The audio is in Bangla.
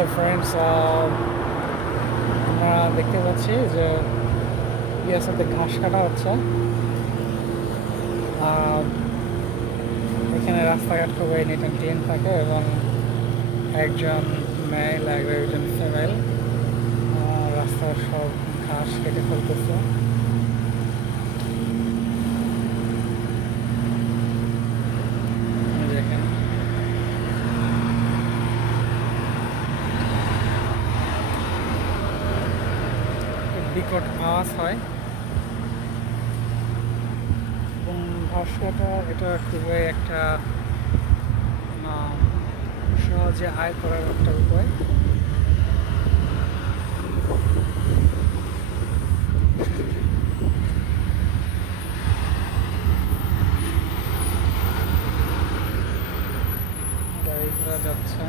হ্যালো ফ্রেন্ডস, আমরা দেখতে পাচ্ছি যে ইয়ার ঘাস কাটা হচ্ছে। আহ, এখানে রাস্তাঘাট খুবই নিট অ্যান্ড ক্লিন থাকে এবং একজন মেল আর একজন ফিমেল রাস্তার সব ঘাস কেটে ফেলতেছে। দেখেন, বিকট আওয়াজ হয় এবং ঘাস কাটা এটা খুবই একটা সহজে আয় করার একটা উপায়। গাড়ি ঘোড়া যাচ্ছে।